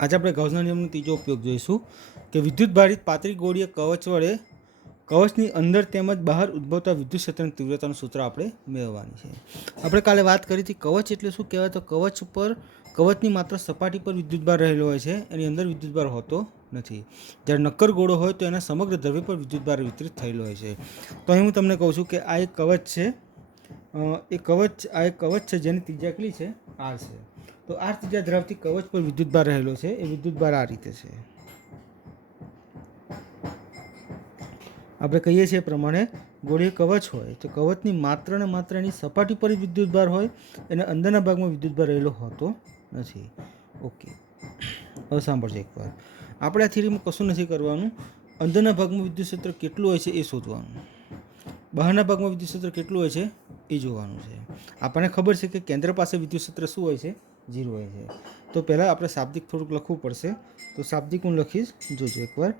આજે આપણે ગાઉસના નિયમનો ત્રીજો ઉપયોગ જોઈશું કે વિદ્યુત ભારિત પાતળી ગોળીય કવચ વડે કવચની અંદર તેમજ બહાર ઉદ્ભવતા વિદ્યુત ક્ષેત્રની તીવ્રતાનું સૂત્ર આપણે મેળવવાની છે. આપણે કાલે વાત કરી હતી કવચ એટલે શું કહેવાય, તો કવચ ઉપર કવચની માત્ર સપાટી પર વિદ્યુતભાર રહેલો હોય છે, એની અંદર વિદ્યુતભાર હોતો નથી. જ્યારે નક્કર ગોળો હોય તો એના સમગ્ર દ્રવ્ય પર વિદ્યુતભાર વિતરિત થયેલો હોય છે. તો અહીં હું તમને કહું છું કે આ એક કવચ છે, આ એક કવચ છે જેની ત્રિજ્યા કેટલી છે, R છે. તો R ત્રિજ્યા ધરાવતી કવચ પર વિદ્યુતભાર રહેલો છે. એ વિદ્યુતભાર આ રીતે છે. આપણે કહીએ છીએ પ્રમાણે ગોળીય કવચ હોય તો કવચની માત્ર ને માત્ર એની સપાટી પર વિદ્યુતભાર હોય, એને અંદરના ભાગમાં વિદ્યુતભાર રહેલો હોતો નથી. ઓકે, હવે સાંભળજો એકવાર. આપણે આ થિયરીમાં કશું નથી કરવાનું. અંદરના ભાગમાં વિદ્યુત ક્ષેત્ર કેટલું હોય છે એ શોધવાનું, બહારના ભાગમાં વિદ્યુત ક્ષેત્ર કેટલું હોય છે એ જોવાનું છે. આપણને ખબર છે કે કેન્દ્ર પાસે વિદ્યુત ક્ષેત્ર શું હોય છે, 0 હોય છે. તો પહેલાં આપણે શાબ્દિક થોડુંક લખવું પડશે. તો શાબ્દિક હું લખીશ, જોજો એકવાર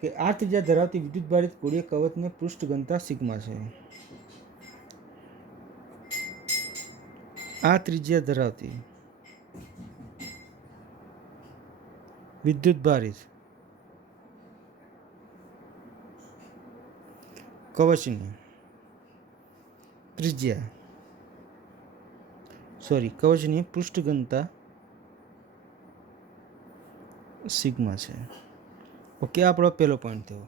કે આ ત્રિજ્યા ધરાવતી વિદ્યુત ભારિત ગોળીય કવચને પૃષ્ઠ ઘનતા સિગ્મા છે. આ ત્રિજ્યા ધરાવતી વિદ્યુત ભારિત કવચની ત્રિજ્યા કવચની પૃષ્ઠ ઘનતા સિગ્મા છે. ઓકે, આપણો પહેલો પોઈન્ટ થયો.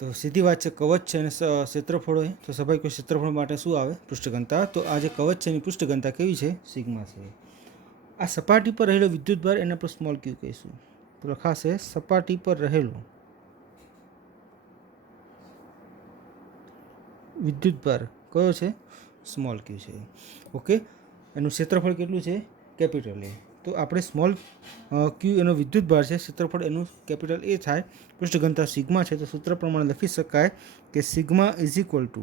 તો સીધી વાત છે, કવચ છે અને ક્ષેત્રફળ હોય તો સ્વાભાવિક ક્ષેત્રફળ માટે શું આવે, પૃષ્ઠ ઘનતા. તો આ જે કવચ છે એની પૃષ્ઠ ઘનતા કેવી છે, સિગ્મા છે. આ સપાટી પર રહેલો વિદ્યુતભાર એને આપણે સ્મોલ ક્યુ કહીશું. તો લખાશે સપાટી પર રહેલો વિદ્યુતભાર કયો છે, સ્મોલ ક્યુ છે. ઓકે, એનું ક્ષેત્રફળ કેટલું છે, કેપિટલ એ. તો આપણે સ્મોલ ક્યુ એનો વિદ્યુતભાર છે, ક્ષેત્રફળ એનું કેપિટલ એ થાય, પૃષ્ઠ ઘનતા સિગ્મા છે. તો સૂત્ર પ્રમાણે લખી શકાય કે સિગ્મા ઇઝ ઇક્વલ ટુ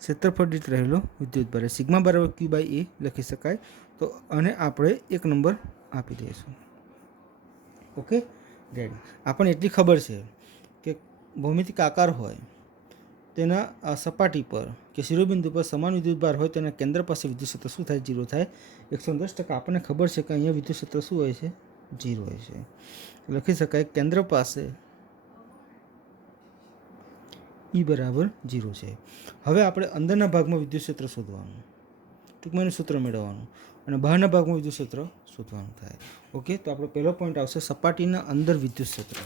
ક્ષેત્રફળ દીઠ રહેલો વિદ્યુતભાર, સિગ્મા બરાબર ક્યુ બાય એ લખી શકાય. તો અને આપણે 1 નંબર આપી દઈશું. Okay, ready. આપણને એટલી ખબર છે કે ભૌમિતિક આકાર હોય તેના સપાટી પર કે શિરોબિંદુ પર સમાન વિદ્યુતભાર હોય તેના કેન્દ્ર પાસે વિદ્યુત ક્ષેત્ર શું થાય, 0 થાય. 110% આપણને ખબર છે કે અહીંયા વિદ્યુત ક્ષેત્ર શું હોય છે, 0 હોય છે. લખી શકાય કેન્દ્ર પાસે E બરાબર 0 છે. હવે આપણે અંદરના ભાગમાં વિદ્યુત ક્ષેત્ર શોધવાનું, ટૂંકમાં એનું સૂત્ર મેળવવાનું, અને બહારના ભાગમાં વિદ્યુત ક્ષેત્ર શોધવાનું થાય. ઓકે, તો આપણો પહેલો પોઈન્ટ આવશે સપાટીના અંદર વિદ્યુત ક્ષેત્ર.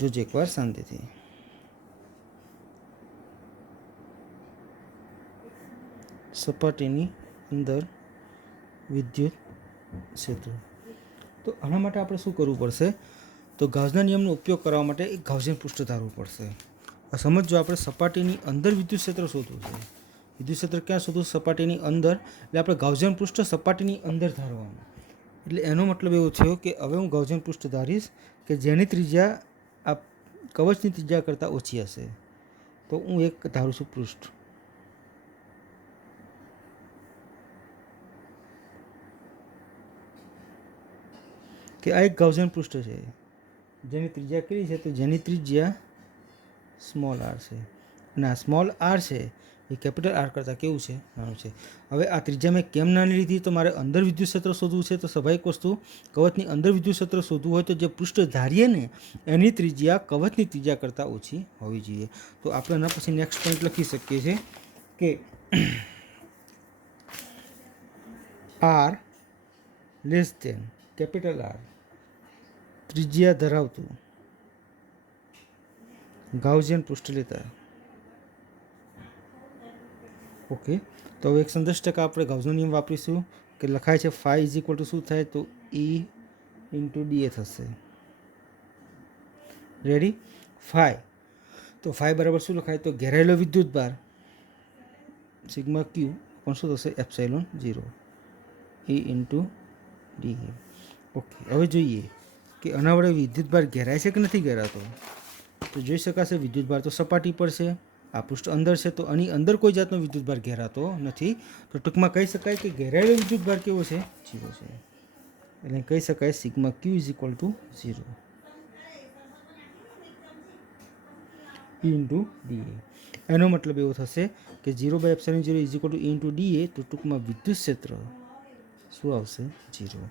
જોજો એકવાર શાંતિથી. સપાટીની અંદર વિદ્યુત ક્ષેત્ર. તો આના માટે આપણે શું કરવું પડશે, તો ગાઉસના નિયમનો ઉપયોગ કરવા માટે એક ગાઉસિયન પૃષ્ઠ ધારવું પડશે. સમજો, આપણે સપાટીની અંદર વિદ્યુત ક્ષેત્ર શોધવું છે. વિદ્યુત ક્ષેત્ર ક્યાં શોધવું, સપાટીની અંદર. એટલે આપણે ગાઉસિયન પૃષ્ઠ સપાટીની અંદર ધારવાનું. એટલે એનો મતલબ એવો થયો કે હવે હું ગાઉસિયન પૃષ્ઠ ધારીશ કે જેની ત્રિજ્યા આ કવચની ત્રિજ્યા કરતાં ઓછી હશે. તો હું એક ધારું છું પૃષ્ઠ. કે આ એક ગાઉસિયન પૃષ્ઠ છે જેની ત્રિજ્યા કેટલી છે, તો જેની ત્રિજ્યા સ્મોલ r છે. અને આ સ્મોલ r છે એ કેપિટલ R કરતાં કેવું છે, નાનું છે. હવે આ ત્રિજ્યા મેં કેમ નાની લીધી, તો મારે અંદર વિદ્યુત ક્ષેત્ર શોધવું છે. તો સ્વાભાવિક વસ્તુ, કવચની અંદર વિદ્યુત ક્ષેત્ર શોધવું હોય તો જે પૃષ્ઠ ધારીએ ને એની ત્રિજ્યા કવચની ત્રિજ્યા કરતાં ઓછી હોવી જોઈએ. તો આપણે એના પછી નેક્સ્ટ પોઈન્ટ લખી શકીએ છીએ કે R less than capital R ત્રિજ્યા ધરાવતું ગાઉસિયન પૃષ્ઠ લેતા. ઓકે, તો હવે 110% આપણે ગાઉસનો નિયમ વાપરીશું કે લખાય છે ફાઈ ઇઝ ઇક્વલ ટુ શું થાય, તો E ઇન્ટુ ડીએ થશે. રેડી. ફાઈ, તો ફાઈ બરાબર શું લખાય, તો ઘેરાયેલો વિદ્યુતભાર સિગ્મા ક્યુ પણ શું થશે, epsilon 0 E into D A. Okay, હવે જોઈએ કે આના વડે વિદ્યુતભાર ઘેરાય છે કે નથી ઘેરાતો. તો જોઈ શકાશે વિદ્યુતભાર તો સપાટી પર છે, આ પૃષ્ઠ અંદર છે, તો આની અંદર કોઈ જાતનો વિદ્યુતભાર ઘેરાતો નથી. તો ટૂંકમાં કહી શકાય કે ઘેરાયેલો વિદ્યુતભાર કેવો છે, 0 છે. એટલે કહી શકાય sigma q is equal to 0 into d A. એનો મતલબ એવો થશે કે 0/ε0 is equal to E into dA, તો ટૂંકમાં વિદ્યુત ક્ષેત્ર શું આવશે? 0.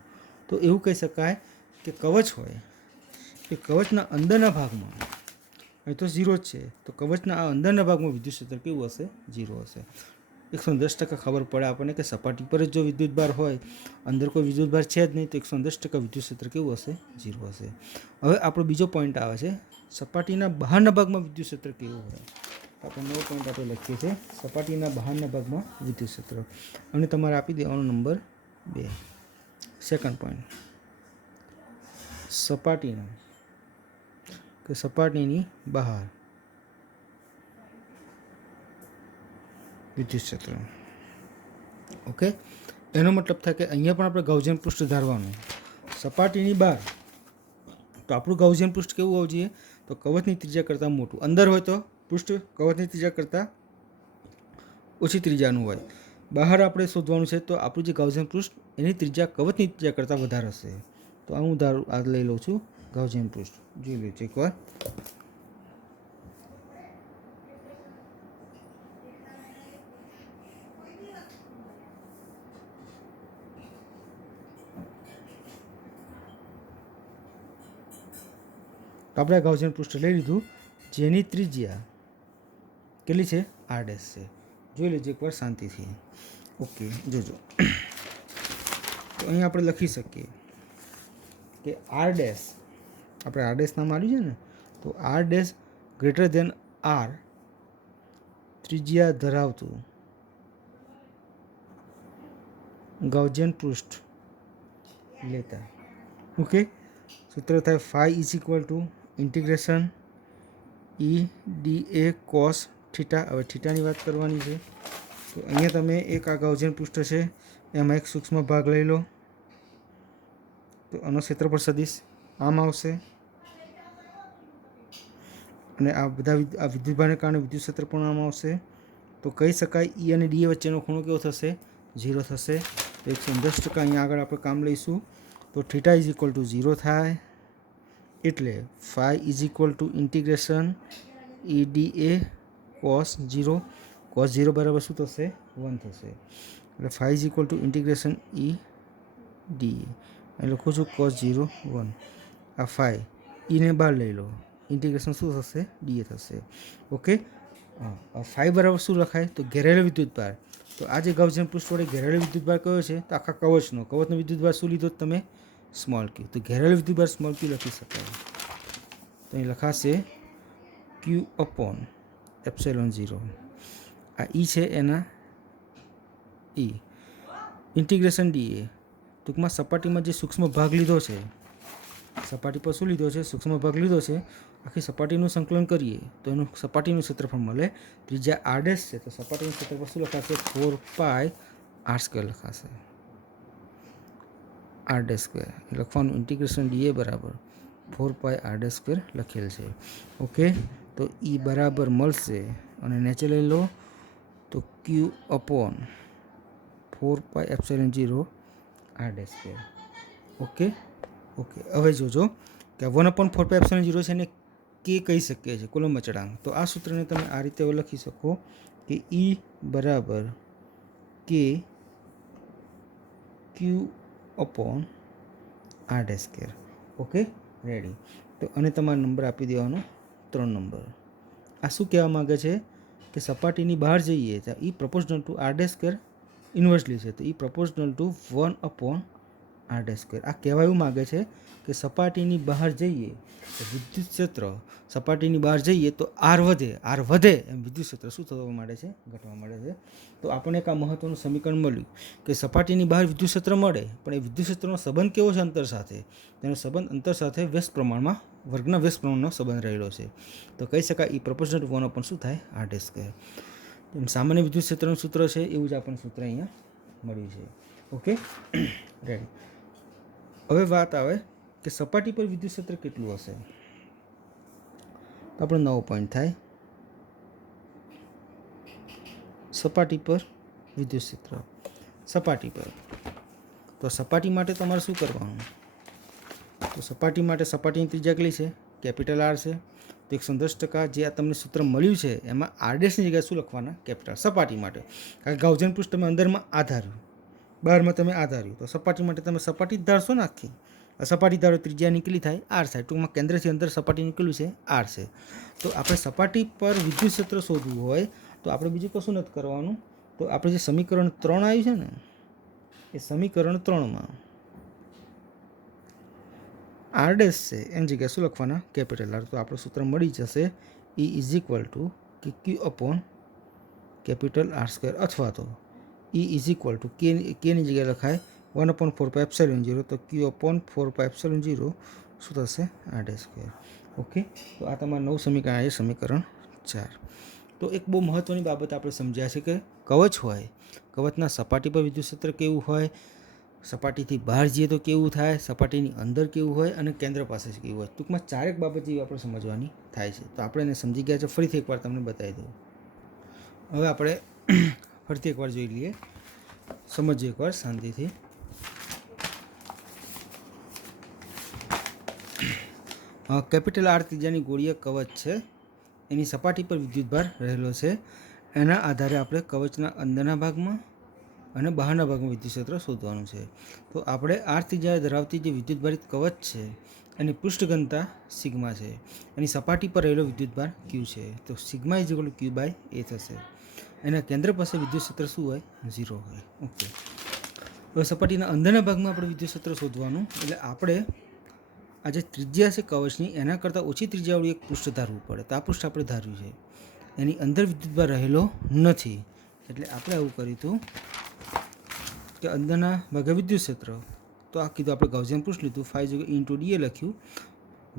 તો એવું કહી શકાય કે કવચ હોય એ કવચના અંદરના ભાગમાં, અહીં તો 0 જ છે, તો કવચના આ અંદરના ભાગમાં વિદ્યુત ક્ષેત્ર કેવું હશે? 0 હશે. 110% ખબર પડે આપણને કે સપાટી પર જ જો વિદ્યુતભાર હોય, અંદર કોઈ વિદ્યુતભાર છે જ નહીં, તો 110% વિદ્યુત ક્ષેત્ર કેવું હશે? 0 હશે. હવે આપણો બીજો પોઈન્ટ આવે છે, સપાટીના બહારના ભાગમાં વિદ્યુત ક્ષેત્ર કેવું હોય? આપણે નવો પોઈન્ટ આપણે લખીએ છીએ, સપાટીના બહારના ભાગમાં વિદ્યુત ક્ષેત્ર, અને તમારે આપી દેવાનો નંબર 2. સેકન્ડ પોઈન્ટ, સપાટીની બહાર વિદ્યુત ક્ષેત્ર. ઓકે, એનો મતલબ થાય કે અહીંયા પણ આપણે ગાઉસિયન પૃષ્ઠ ધારવાનું. સપાટીની બહાર તો આપણું ગાઉસિયન પૃષ્ઠ કેવું હોવું જોઈએ? તો કવચની ત્રિજ્યા કરતાં મોટું. અંદર હોય તો પૃષ્ઠ કવચની ત્રિજ્યા કરતાં ઓછી ત્રિજ્યાનું હોય. બહાર આપણે શોધવાનું છે, તો આપણું જે ગાઉસિયન પૃષ્ઠ એની ત્રિજ્યા કવચની ત્રિજ્યા કરતાં વધારે હશે. તો હું આ લઈ લઉં છું ગાઉસિયન પૃષ્ઠ. જોઈ લો એકવાર. આપણે ગાઉસિયન પૃષ્ઠ લઈ લીધું, જેની ત્રિજ્યા કેટલી છે? r' છે. જોઈ લેજો એકવાર શાંતિથી. ઓકે, જોજો. તો અહીં આપણે લખી શકીએ કે r', આપણે r' નામ આવ્યું છે ને, તો r' ગ્રેટર ધેન r ત્રિજ્યા ધરાવતું ગાઉસિયન પૃષ્ઠ લેતા. ઓકે, સૂત્ર થાય phi is equal two integration E dA cos theta. હવે થીટાની વાત કરવાની છે, તો અહીંયા તમે એક આ ગાઉસિયન પૃષ્ઠ છે એમાં એક સૂક્ષ્મ ભાગ લઈ લો, તો આનો ક્ષેત્રફળ સદિશ આમ આવશે, અને આ બધા આ વિદ્યુતભારને કારણે વિદ્યુત ક્ષેત્ર પણ આમ આવશે. તો કહી શકાય E અને dA વચ્ચેનો ખૂણો કેવો થશે? 0 થશે. તો 110% અહીંયા આગળ આપણે કામ લઈશું, તો થીટા ઇઝ ઇક્વલ ટુ 0 થાય. એટલે phi is equal two integration E dA cos 0. cos 0 બરાબર શું થશે? 1 થશે. એટલે phi is equal two integration E dA. અહીં લખું છું cos 0 1. આ phi ને બહાર લઈ લો, ઇન્ટિગ્રેશન શું થશે? dA થશે. ઓકે, phi બરાબર શું લખાય? તો ઘેરેલો વિદ્યુતભાર. તો આ જે ગાઉસિયન પૃષ્ઠ વડે ઘેરેલો વિદ્યુતભાર કયો છે? તો આખા કવચનો વિદ્યુતભાર શું લીધો તમે? સ્મોલ ક્યુ. તો ઘેરેલો વિદ્યુતભાર સ્મોલ ક્યુ લખી શકાય. તો અહીં લખાશે Q/ε0. આ E છે એના E. ઇન્ટિગ્રેશન dA, ટૂંકમાં સપાટીમાં જે સૂક્ષ્મ ભાગ લીધો છે, સપાટી પર શું લીધો છે? સૂક્ષ્મ ભાગ લીધો છે. આખી સપાટીનું સંકલન કરીએ તો એનું સપાટીનું ક્ષેત્રફળ મળે. ત્રિજ્યા r' છે, તો સપાટીનું ક્ષેત્રફળ શું લખાશે? 4πr² લખાશે. r² લખવાનું, ઇન્ટિગ્રેશન dA બરાબર 4πr² લખેલ છે. ઓકે, તો E બરાબર મળશે, અને નીચે લઈ લો તો Q/4πε0 r². ઓકે, હવે જોજો કે 1/4πε0 છે ને કે કહી શકીએ છીએ, કુલમ્બ અચળાંક. તો આ સૂત્રને તમે આ રીતે લખી શકો કે E બરાબર k Q/r². Okay, ready. તો અને તમારે નંબર આપી દેવાનો 3 નંબર. આ શું કહેવા માગે છે કે સપાટીની બહાર જઈએ તો E પ્રપોઝનલ ટુ r² ઇન્વર્સલી છે, તો E પ્રપોઝનલ ટુ 1/r². આ કહેવા એવું માગે છે કે સપાટીની બહાર જઈએ તો વિદ્યુત ક્ષેત્ર, સપાટીની બહાર જઈએ તો r વધે એમ વિદ્યુત ક્ષેત્ર શું થવા માંડે છે? ઘટવા માંડે છે. તો આપણે એક આ મહત્વનું સમીકરણ મળ્યું કે સપાટીની બહાર વિદ્યુત ક્ષેત્ર મળે, પણ એ વિદ્યુત ક્ષેત્રનો સંબંધ કેવો છે? અંતર સાથે. તેનો સંબંધ અંતર સાથે વ્યસ્ત પ્રમાણમાં, વર્ગના વ્યસ્ત પ્રમાણનો સંબંધ રહેલો છે. તો કહી શકાય E પ્રપોઝનલ ટુ 1/ શું થાય? r². એમ સામાન્ય વિદ્યુત ક્ષેત્રનું સૂત્ર છે એવું જ આપણને સૂત્ર અહીંયા મળ્યું છે. Okay, ready. હવે વાત આવે કે સપાટી પર વિદ્યુત ક્ષેત્ર કેટલું હશે? તો આપણો નવો પોઈન્ટ થાય, સપાટી પર વિદ્યુત ક્ષેત્ર. સપાટી પર, તો સપાટી માટે તમારે શું કરવાનું? તો સપાટી માટે સપાટીની ત્રિજ્યા કેટલી છે? કેપિટલ R છે. તો 110% જે આ તમને સૂત્ર મળ્યું છે એમાં આરડેસની જગ્યાએ શું લખવાના? કેપિટલ. સપાટી માટે, કારણ કે ગાઉસિયન પૃષ્ઠ તમે અંદરમાં આ ધાર્યું, બહારમાં તમે આ ધાર્યું, તો સપાટી માટે તમે સપાટી જ ધારશો ને આખી. સપાટી ધારો ત્રિજ્યા નીકળી થાય આર થાય, ટૂંકમાં કેન્દ્રથી અંદર સપાટી નીકળ્યું છે આર છે. તો આપણે સપાટી પર વિદ્યુત ક્ષેત્ર શોધવું હોય તો આપણે બીજું કશું નથી કરવાનું. તો આપણે જે સમીકરણ 3 આવ્યું છે ને, એ સમીકરણ 3માં આરડેસ છે એની જગ્યાએ શું લખવાના? Capital R. તો આપણું સૂત્ર મળી જશે E is equal to Q upon capital R square, અથવા તો E ઇઝ ઇક્વલ ટુ કેની જગ્યાએ લખાય 1/4πε0, તો Q અપોન 4πε0 શું થશે? આરડેસ સ્ક્વેર. ઓકે, તો આ તમારું નવું સમીકરણ આવે, સમીકરણ 4. તો એક બહુ મહત્ત્વની બાબત આપણે સમજ્યા છે કે કવચ હોય, કવચના સપાટી પર વિદ્યુત ક્ષેત્ર કેવું હોય, સપાટીથી બહાર જઈએ તો કેવું થાય, સપાટીની અંદર કેવું હોય, અને કેન્દ્ર પાસે કેવું હોય. ટૂંકમાં 4 બાબત જેવી આપણે સમજવાની થાય છે. તો આપણે એને સમજી ગયા છે. ફરીથી એકવાર તમને બતાવી દઉં. હવે આપણે ફરીથી એકવાર જોઈ લઈએ, સમજીએ એકવાર શાંતિથી. કેપિટલ આર ત્રિજ્યાની ગોળીય કવચ છે, એની સપાટી પર વિદ્યુતભાર રહેલો છે. એના આધારે આપણે કવચના અંદરના ભાગમાં અને બહારના ભાગમાં વિદ્યુત ક્ષેત્ર શોધવાનું છે. તો આપણે આર ત્રિજ્યા ધરાવતી જે વિદ્યુતભારિત કવચ છે એની પૃષ્ઠ ઘનતા સિગ્મા છે, એની સપાટી પર રહેલો વિદ્યુતભાર ક્યુ છે. તો sigma is equal two Q/A થશે. એના કેન્દ્ર પાસે વિદ્યુત ક્ષેત્ર શું હોય? 0 હોય. ઓકે, હવે સપાટીના અંદરના ભાગમાં આપણે વિદ્યુત ક્ષેત્ર શોધવાનું, એટલે આપણે આ જે ત્રિજ્યા છે કવચની એના કરતાં ઓછી ત્રિજ્યાવાળું એક પૃષ્ઠ ધારવું પડે. તો આ પૃષ્ઠ આપણે ધાર્યું છે, એની અંદર વિદ્યુતભાર રહેલો નથી, એટલે આપણે આવું કર્યું હતું કે અંદરના ભાગે વિદ્યુત ક્ષેત્ર, તો આ કીધું આપણે ગાઉસિયન પૃષ્ઠ લીધું, 5 × dA લખ્યું,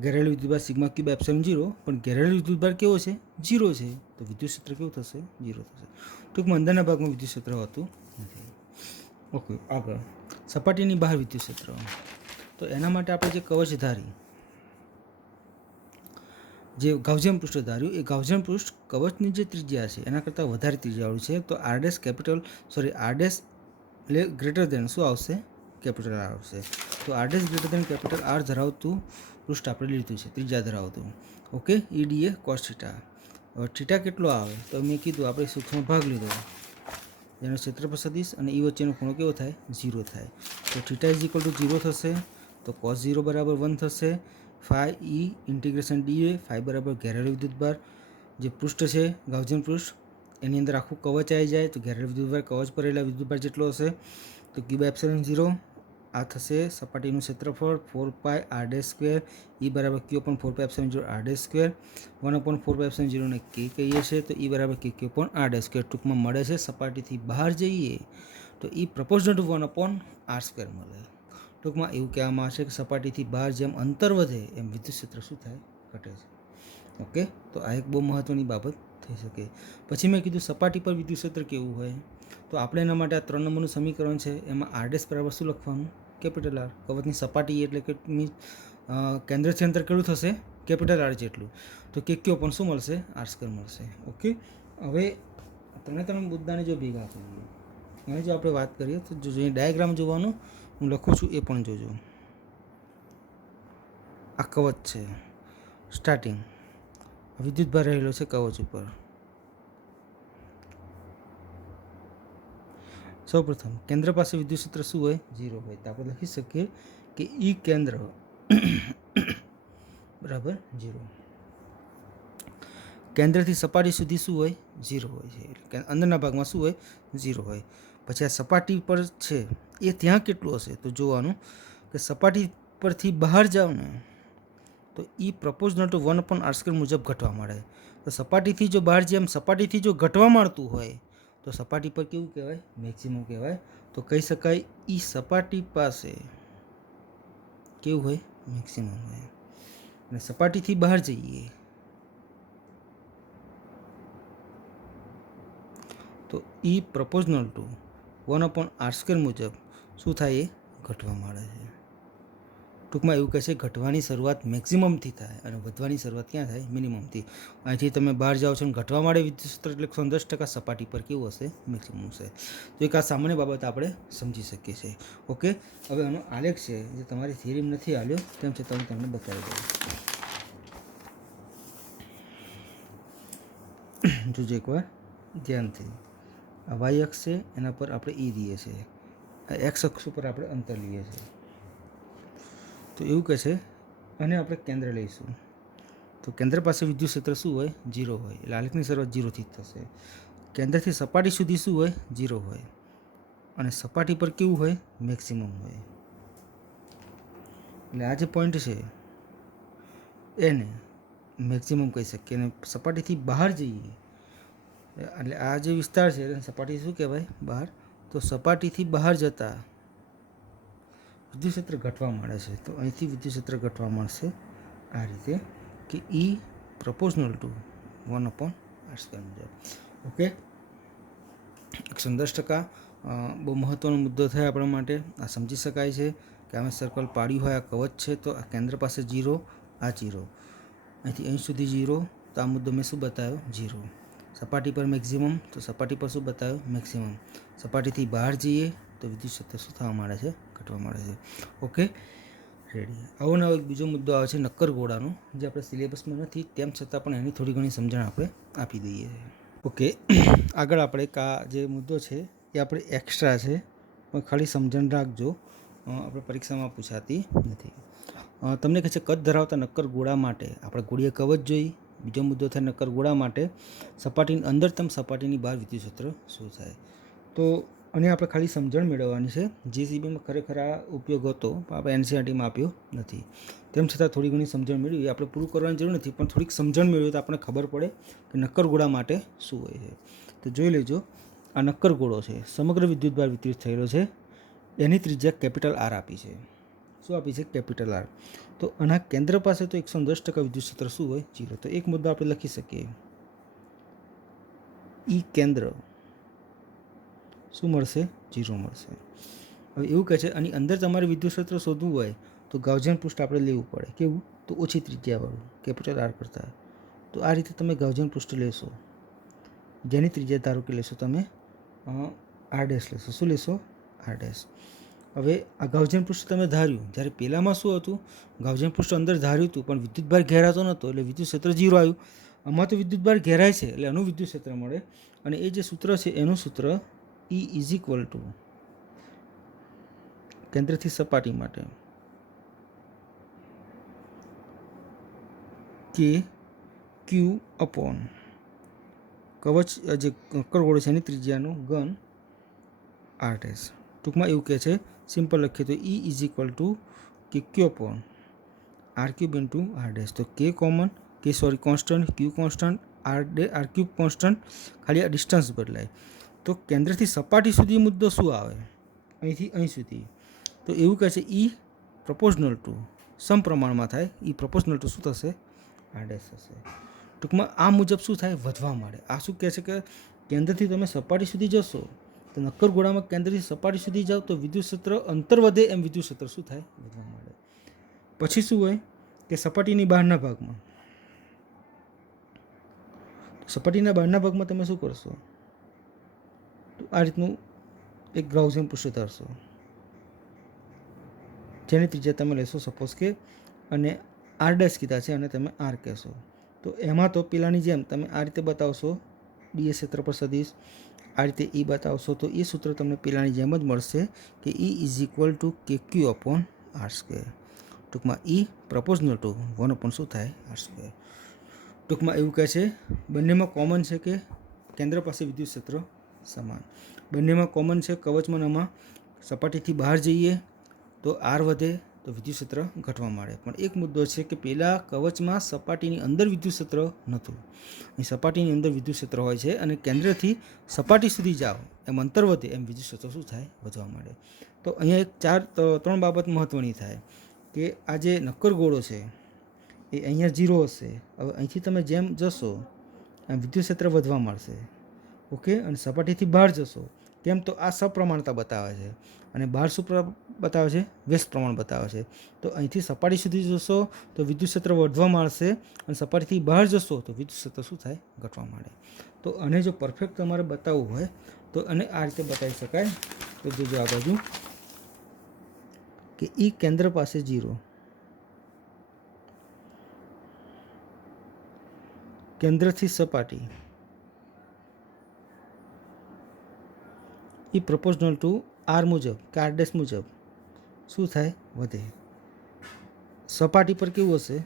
ઘેરાયેલું વિદ્યુતભાર સિગ્મા Q/ε0, પણ ઘેરાયેલું વિદ્યુતભાર કેવો છે? 0 છે, તો વિદ્યુત ક્ષેત્ર કેવું થશે? 0 થશે. ટૂંકમાં અંદરના ભાગમાં વિદ્યુત ક્ષેત્ર હોતું નથી. ઓકે, આગળ સપાટીની બહાર વિદ્યુત ક્ષેત્ર. તો એના માટે આપણે જે કવચ ધારી, જે ગાઉસિયન પૃષ્ઠ ધાર્યું, એ ગાઉસિયન પૃષ્ઠ કવચની જે ત્રિજ્યા છે એના કરતાં વધારે ત્રિજ્યાવાળું છે. તો આરડેસ આરડેસ ગ્રેટર દેન શું આવશે? કેપિટલ આર આવશે. તો આરડેસ ગ્રેટર દેન કેપિટલ આર ધરાવતું પૃષ્ઠ આપણે લીધું છે, ત્રિજ્યા ધરાવતું. Okay, EDA cos theta. હવે થીટા કેટલો આવે? તો મેં કીધું આપણે સૂક્ષ્મ ભાગ લીધો, જેનો ક્ષેત્રફળ સદિશ અને E વચ્ચેનો ખૂણો કેવો થાય? 0 થાય. તો થીટા ઇઝ ઇક્વલ ટુ 0 થશે, તો cos 0 બરાબર 1 થશે. phi ઇન્ટિગ્રેશન dA, phi બરાબર ઘેરાયેલું વિદ્યુતભાર, જે પૃષ્ઠ છે ગાઉસિયન પૃષ્ઠ, એની અંદર આખું કવચ આવી જાય, તો ઘેરાયેલું વિદ્યુતભાર કવચ પર રહેલા વિદ્યુતભાર જેટલો હશે, તો Q/ε0 આ થશે સપાટીનું ક્ષેત્રફળ 4πr², E બરાબર Q/4πε0 r², 1/4πε0 ને K કહીએ છીએ, તો E બરાબર KQ/r². ટૂંકમાં મળે છે સપાટીથી બહાર જઈએ તો E પ્રપોઝનલ ટુ 1/r² મળે. ટૂંકમાં એવું કહેવામાં આવશે કે સપાટીથી બહાર જેમ અંતર વધે એમ વિદ્યુત ક્ષેત્ર શું થાય? ઘટે છે. ઓકે, તો આ એક બહુ મહત્ત્વની બાબત થઈ શકે. પછી મેં કીધું સપાટી પર વિદ્યુત ક્ષેત્ર કેવું હોય, તો આપણે એના માટે આ 3 નંબરનું સમીકરણ છે, એમાં આરડેસ બરાબર શું લખવાનું? Capital R. કવચની સપાટી એટલે કે કેન્દ્રથી અંતર કેટલું થશે? કેપિટલ આર જેટલું. તો KQ પણ શું મળશે? r² મળશે. ઓકે, હવે ત્રણે મુદ્દાને જો ભેગા કરીએ, એને જો આપણે વાત કરીએ તો જો ડાયાગ્રામ જોવાનું હું લખું છું એ પણ જોજો. આ કવચ છે, સ્ટાર્ટિંગ વિદ્યુતભાર રહેલો છે કવચ ઉપર. સૌપ્રથમ કેન્દ્ર પાસે વિદ્યુત ક્ષેત્ર શું હોય? 0 હોય. તો આપણે લખી શકીએ કે E કેન્દ્ર બરાબર 0. કેન્દ્રથી સપાટી સુધી શું હોય? 0 હોય છે, એટલે અંદરના ભાગમાં શું હોય? 0 હોય. પછી આ સપાટી પર છે એ ત્યાં કેટલું હશે? તો જોવાનું કે સપાટી પરથી બહાર જાઓ ને તો E પ્રપોઝનલ ટુ 1/r² મુજબ ઘટવા મળે. તો સપાટીથી જો બહાર જેમ સપાટીથી જો ઘટવા માંડતું હોય તો સપાટી પર કેવું કહેવાય? મેક્સિમમ કહેવાય. તો કહી શકાય E સપાટી પાસે કેવું હોય? મેક્સિમમ હોય. અને સપાટીથી બહાર જઈએ તો E પ્રપોઝનલ ટુ 1/r² મુજબ શું થાય? એ ઘટવા માંડે છે. ટૂંકમાં એવું કહેશે ઘટવાની શરૂઆત મેક્સિમમથી થાય અને વધવાની શરૂઆત ક્યાં થાય? મિનિમમથી. અહીંથી તમે બહાર જાઓ છો અને ઘટવા માંડે વિદ્યુત ક્ષેત્ર એટલે 110% સપાટી પર કેવું હશે? મેક્સિમમ હશે. તો એક આ સામાન્ય બાબત આપણે સમજી શકીએ છીએ. ઓકે, હવે આનો આલેખ છે જે તમારી થિયરીમાં નથી આવ્યો, તેમ છતાં હું તમને બતાવી દઉં. જોજો એકવાર ધ્યાનથી, આ વાય અક્ષ છે એના પર આપણે ઈ લઈએ છીએ, આ એક્સ અક્ષ ઉપર આપણે અંતર લઈએ છીએ. તો એવું કહે છે, અને આપણે કેન્દ્ર લઈશું તો કેન્દ્ર પાસે વિદ્યુત ક્ષેત્ર શું હોય? 0 હોય. એટલે આલેખની શરૂઆત 0થી જ થશે. કેન્દ્રથી સપાટી સુધી શું હોય? 0 હોય. અને સપાટી પર કેવું હોય? મેક્સિમમ હોય. એટલે આ જે પોઈન્ટ છે એને મેક્સિમમ કહી શકીએ. અને સપાટીથી બહાર જઈએ એટલે આ જે વિસ્તાર છે એને સપાટી શું કહેવાય? બહાર. તો સપાટીથી બહાર જતા વિદ્યુત ક્ષેત્ર ઘટવા માંડે છે. તો અહીંથી વિદ્યુત ક્ષેત્ર ઘટવા માંડશે આ રીતે કે ઈ પ્રપોઝનલ ટુ 1/r² મુજબ. ઓકે, 110% બહુ મહત્ત્વનો મુદ્દો થાય આપણા માટે. આ સમજી શકાય છે કે અમે સર્કલ પાડ્યું હોય, આ કવચ છે તો આ કેન્દ્ર પાસે 0, આ 0, અહીંથી અહીં સુધી 0, તો આ મુદ્દો મેં શું બતાવ્યો? 0. સપાટી પર મેક્સિમમ, તો સપાટી પર શું બતાવ્યો? મેક્સિમમ. સપાટીથી બહાર જઈએ તો વિદ્યુત ક્ષેત્ર શું થવા માંડે છે? ઘટવા માંડે છે. Okay, ready. આવો નવો એક બીજો મુદ્દો આવે છે નક્કર ગોળાનો, જે આપણે સિલેબસમાં નથી, તેમ છતાં પણ એની થોડી ઘણી સમજણ આપણે આપી દઈએ છીએ. ઓકે, આગળ આપણે આ જે મુદ્દો છે એ આપણે એક્સ્ટ્રા છે, પણ ખાલી સમજણ રાખજો, આપણે પરીક્ષામાં પૂછાતી નથી. તમને કહે છે કદ ધરાવતા નક્કર ગોળા માટે આપણે ગોળીય કવચ જોઈ. બીજો મુદ્દો થાય નક્કર ગોળા માટે સપાટીની અંદર તેમ સપાટીની બહાર વિદ્યુત ક્ષેત્ર શું થાય? તો અને આપણે ખાલી સમજણ મેળવવાની છે. જીસીબીમાં ખરેખર આ ઉપયોગ હતો, આપણે એનસીઆરટીમાં આપ્યો નથી. તેમ છતાં થોડી ઘણી સમજણ મેળવી, આપણે પૂરું કરવાની જરૂર નથી, પણ થોડીક સમજણ મેળવી તો આપણે ખબર પડે કે નક્કર ગોળા માટે શું હોય છે. તો જોઈ લેજો, આ નક્કર ગોળો છે, સમગ્ર વિદ્યુતભાર વિતરિત થયેલો છે, એની ત્રિજ્યા કેપિટલ આર આપી છે. શું આપી છે? Capital R. તો આના કેન્દ્ર પાસે તો 110% વિદ્યુત ક્ષેત્ર શું હોય? 0. તો એક મુદ્દો આપણે લખી શકીએ, ઈ કેન્દ્ર શું મળશે? 0 મળશે. હવે એવું કહે છે આની અંદર તમારે વિદ્યુત ક્ષેત્ર શોધવું હોય તો ગાઉસિયન પૃષ્ઠ આપણે લેવું પડે. કેવું? તો ઓછી ત્રિજ્યાવાળું, કેપિટલ આર કરતાં. તો આ રીતે તમે ગાઉસિયન પૃષ્ઠ લેશો, જેની ત્રિજ્યા ધારો કે લેશો તમે r' લેશો. શું લેશો? r'. હવે આ ગાઉસિયન પૃષ્ઠ તમે ધાર્યું, જ્યારે પહેલાંમાં શું હતું? ગાઉસિયન પૃષ્ઠ અંદર ધાર્યું હતું પણ વિદ્યુતભાર ઘેરાતો નહોતો, એટલે વિદ્યુત ક્ષેત્ર 0 આવ્યું. આમાં તો વિદ્યુતભાર ઘેરાય છે એટલે એનું વિદ્યુત ક્ષેત્ર મળે. અને એ જે સૂત્ર છે એનું સૂત્ર E = કેન્દ્રથી સપાટી માટે KQ/ કવચ જે નક્કર ગોળો છે એની ત્રિજ્યાનું ઘન r'. ટૂંકમાં એવું કહે છે, સિમ્પલ લખીએ તો E = KQ/r³ × r'. તો K common, constant, Q constant, r³ constant, ખાલી આ ડિસ્ટન્સ બદલાય. તો કેન્દ્રથી સપાટી સુધી મુદ્દો શું આવે? અહીંથી અહીં સુધી. તો એવું કહે છે ઈ પ્રપોઝનલ ટુ, સમપ્રમાણમાં થાય. ઈ પ્રપોઝનલ ટુ શું થશે? r' થશે. ટૂંકમાં આ મુજબ શું થાય? વધવા માંડે. આ શું કહે છે કે કેન્દ્રથી તમે સપાટી સુધી જશો તો નક્કર ગોળામાં કેન્દ્રથી સપાટી સુધી જાઓ તો વિદ્યુત ક્ષેત્ર અંતર વધે એમ વિદ્યુત ક્ષેત્ર શું થાય? વધવા માંડે. પછી શું હોય કે સપાટીની બહારના ભાગમાં, સપાટીના બહારના ભાગમાં તમે શું કરશો? તો આ રીતનું એક ગાઉસિયન પૃષ્ઠ ધારશો, જેની ત્રિજ્યા તમે લેશો સપોઝ કે, અને r' કીધા છે અને તમે r કહેશો. તો એમાં તો પેલાની જેમ તમે આ રીતે બતાવશો, ડીએસ ક્ષેત્રફળ સદિશ, આ રીતે E બતાવશો તો એ સૂત્ર તમને પેલાની જેમ જ મળશે કે E = KQ/r². ટૂંકમાં E પ્રપોઝનલ ટુ 1/ શું થાય? r². ટૂંકમાં એવું કહે છે બંનેમાં કોમન છે કે કેન્દ્ર પાસે વિદ્યુત ક્ષેત્ર સમાન. બંનેમાં કોમન છે કવચમાં આમાં સપાટીથી બહાર જઈએ તો r વધે તો વિદ્યુત ક્ષેત્ર ઘટવા માંડે. પણ એક મુદ્દો છે કે પહેલાં કવચમાં સપાટીની અંદર વિદ્યુત ક્ષેત્ર નહોતું, અહીં સપાટીની અંદર વિદ્યુત ક્ષેત્ર હોય છે અને કેન્દ્રથી સપાટી સુધી જાઓ એમ અંતર વધે એમ વિદ્યુત ક્ષેત્ર શું થાય? વધવા માંડે. તો અહીંયા ત્રણ બાબત મહત્ત્વની થાય કે આ જે નક્કર ગોળો છે એ અહીંયા 0 હશે. હવે અહીંથી તમે જેમ જશો એમ વિદ્યુત ક્ષેત્ર વધવા માંડશે. ઓકે, અને સપાટીથી બહાર જશો કેમ? તો આ સપ્રમાણતા બતાવે છે અને બહાર શું બતાવે છે? વ્યસ્ત પ્રમાણ બતાવે છે. તો અહીંથી સપાટી સુધી જશો તો વિદ્યુત ક્ષેત્ર વધવા માંડશે અને સપાટીથી બહાર જશો તો વિદ્યુત ક્ષેત્ર શું થાય? ઘટવા માંડે. તો આને જો પરફેક્ટ તમારે બતાવવું હોય તો આને આ રીતે બતાવી શકાય. તો જોજો આ બાજુ કે E કેન્દ્ર પાસે 0, કેન્દ્રથી સપાટી એ પ્રપોઝનલ ટુ આર મુજબ કે આર ડેશ મુજબ શું થાય? વધે. સપાટી પર કેવું હશે?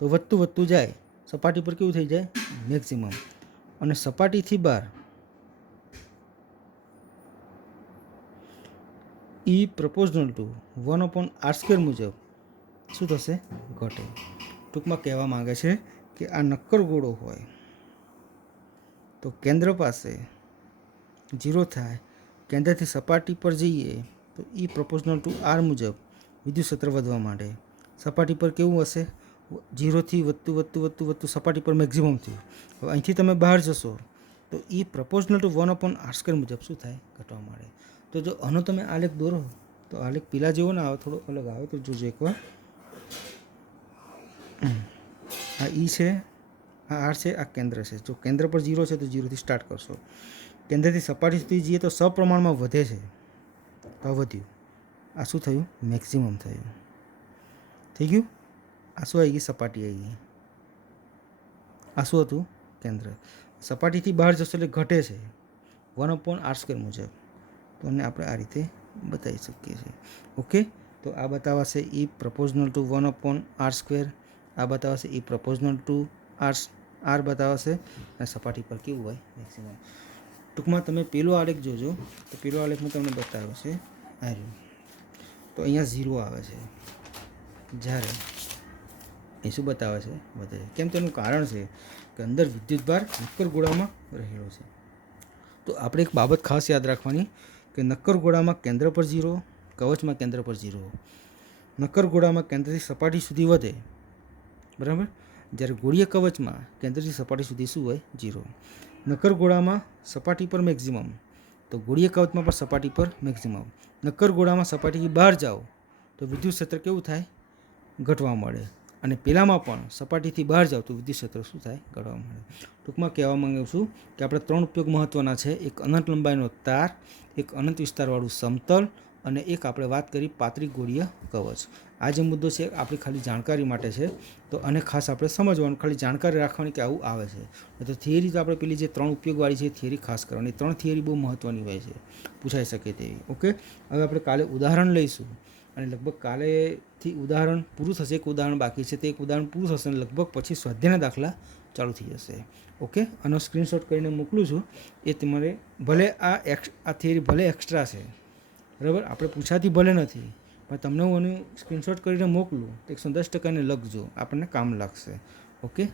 તો વધતું વધતું જાય. સપાટી પર કેવું થઈ જાય? મેક્સિમમ. અને સપાટીથી બહાર ઈ પ્રપોઝનલ ટુ 1/r² મુજબ શું થશે? ઘટે. ટૂંકમાં કહેવા માંગે છે કે આ નક્કર ગોળો હોય તો કેન્દ્ર પાસે 0 થાય, કેન્દ્રથી સપાટી પર જઈએ તો ઈ પ્રપોઝનલ ટુ આર મુજબ વિદ્યુત ક્ષેત્ર વધવા માંડે. સપાટી પર કેવું હશે? 0થી વધતું વધતું વધતું વધતું સપાટી પર મેક્સિમમ થયું. હવે અહીંથી તમે બહાર જશો તો ઈ પ્રપોઝનલ ટુ 1/r² મુજબ શું થાય? ઘટવા માંડે. તો જો આનો તમે આલેખ દોરો તો આલેખ પેલા જેવો ના આવે, થોડો અલગ આવે. તો જોજો એકવાર. આ ઈ છે, આ આર છે, આ કેન્દ્ર છે. જો કેન્દ્ર પર 0 છે તો 0થી સ્ટાર્ટ કરશો. કેન્દ્રથી સપાટી સુધી જઈએ તો સપ્રમાણમાં વધે છે, તો વધ્યું. આ શું થયું? મેક્સિમમ થયું. થઈ ગયું? આ શું આવી ગઈ? સપાટી આવી ગઈ. આ શું હતું? કેન્દ્ર. સપાટીથી બહાર જશો એટલે ઘટે છે 1/r² મુજબ. તો એને આપણે આ રીતે બતાવી શકીએ છીએ. ઓકે, તો આ બતાવાશે ઈ પ્રપોઝનલ ટુ 1/r². આ બતાવશે ઈ પ્રપોઝનલ ટુ આર બતાવશે. અને સપાટી પર કેવું હોય? મેક્સિમમ. ટૂંકમાં તમે પેલો આલેખ જોજો તો પેલો આલેખ મેં તમને બતાવ્યો છે આ રહ્યું. તો અહીંયા 0 આવે છે, જ્યારે એ શું બતાવે છે? વધે. કેમ? તેનું કારણ છે કે અંદર વિદ્યુતભાર નક્કર ગોળામાં રહેલો છે. તો આપણે એક બાબત ખાસ યાદ રાખવાની કે નક્કર ગોળામાં કેન્દ્ર પર 0, કવચમાં કેન્દ્ર પર 0. નક્કર ગોળામાં કેન્દ્રથી સપાટી સુધી વધે, બરાબર. જ્યારે ગોળીય કવચમાં કેન્દ્રથી સપાટી સુધી શું હોય? 0. નક્કર ગોળામાં સપાટી પર મેક્સિમમ, તો ગોળીય કવચમાં પણ સપાટી પર મેક્સિમમ. નક્કર ગોળામાં સપાટીથી બહાર જાઓ તો વિદ્યુત ક્ષેત્ર કેવું થાય? ઘટવા મળે. અને પેલામાં પણ સપાટીથી બહાર જાઓ તો વિદ્યુત ક્ષેત્ર શું થાય? ઘટવા મળે. ટૂંકમાં કહેવા માંગુ છું કે આપણે 3 ઉપયોગ મહત્ત્વના છે. એક અનંત લંબાઈનો તાર, એક અનંત વિસ્તારવાળું સમતલ, અને એક આપણે વાત કરી પાતળી ગોળીય કવચ. આ જે મુદ્દો છે આપણી ખાલી જાણકારી માટે છે. તો આને ખાસ આપણે સમજવાનું, ખાલી જાણકારી રાખવાની કે આવું આવે છે. તો થિયરી તો આપણે પેલી જે 3 ઉપયોગવાળી છે થિયરી ખાસ કરવાની. 3 થિયરી બહુ મહત્ત્વની હોય છે, પૂછાઈ શકે તેવી. ઓકે, હવે આપણે કાલે ઉદાહરણ લઈશું અને લગભગ કાલેથી ઉદાહરણ પૂરું થશે. એક ઉદાહરણ બાકી છે, તે એક ઉદાહરણ પૂરું થશે અને લગભગ પછી સ્વાધ્યાયના દાખલા ચાલુ થઈ જશે. ઓકે, આનો સ્ક્રીનશોટ કરીને મોકલું છું. એ તમારે ભલે આ થિયરી ભલે એક્સ્ટ્રા છે, બરાબર, આપણે પૂછાતી ભલે નથી, પણ તમને હું એનું સ્ક્રીનશોટ કરીને મોકલું તો 110% લખજો, આપણને કામ લાગશે. ઓકે.